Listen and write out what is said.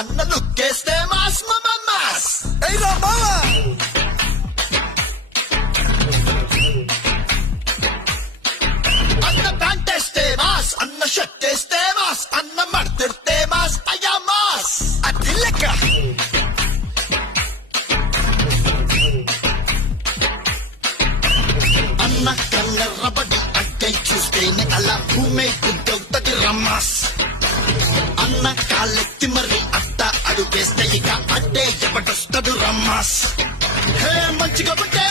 అన్న లుక్కేస్తే mass mass. అన్న pant వేస్తే మాస్, అన్న షర్ట్ వేస్తే మాస్, అన్న మడతెడితే మాస్, అయ్యా మాస్. అది లెక్క. అన్న కళ్ళెర్రబడి అక్కై చూస్తేనే అలా భూమే గుద్దవుతది రమ్మాస్. అన్న కాళ్ళెత్తి మరి అట్ట అడుగేస్తే ఇక అడ్డే ఎవడొస్తడు రమ్మాస్. హే మంచిగా ఉంటే